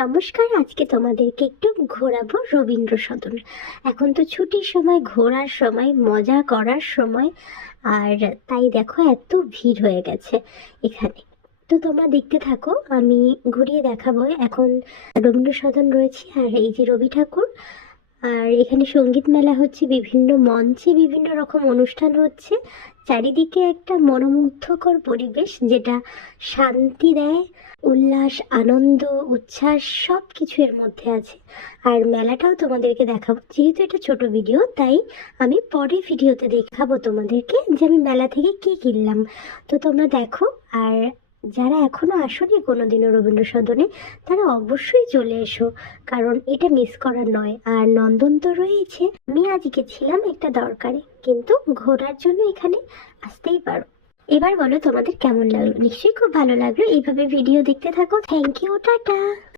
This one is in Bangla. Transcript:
নমস্কার, আজকে তোমাদেরকে একটু ঘোরাবো রবীন্দ্র সদন। এখন তো ছুটির সময়, ঘোরার সময়, মজা করার সময়। আর তাই দেখো এত ভিড় হয়ে গেছে এখানে। তো তোমরা দেখতে থাকো, আমি ঘুরিয়ে দেখাবো। এখন রবীন্দ্র সদন রয়েছে, আর এই যে রবি ঠাকুর। আর এখানে সঙ্গীত মেলা হচ্ছে, বিভিন্ন মঞ্চে বিভিন্ন রকম অনুষ্ঠান হচ্ছে। চারিদিকে একটা মনোমুগ্ধকর পরিবেশ, যেটা শান্তি দেয়, উল্লাস, আনন্দ, উচ্ছ্বাস সব কিছু এর মধ্যে আছে। আর মেলাটাও তোমাদেরকে দেখাবো, যেহেতু এটা ছোট ভিডিও তাই আমি পরে ভিডিওতে দেখাবো তোমাদেরকে যে আমি মেলা থেকে কি কিনলাম। তো তোমরা দেখো। আর যারা এখনো আসোনি কোনোদিনও রবীন্দ্র সদনে, তারা অবশ্যই চলে এসো, কারণ এটা মিস করার নয়। আর নন্দন তো রয়েছে। আমি আজকে ছিলাম একটা দরকারে, কিন্তু ঘোরার জন্য এখানে আসতেই পারো। এবার বলো তোমাদের কেমন লাগলো? নিশ্চয়ই খুব ভালো লাগলো। এইভাবে ভিডিও দেখতে থাকো। Thank you, tata.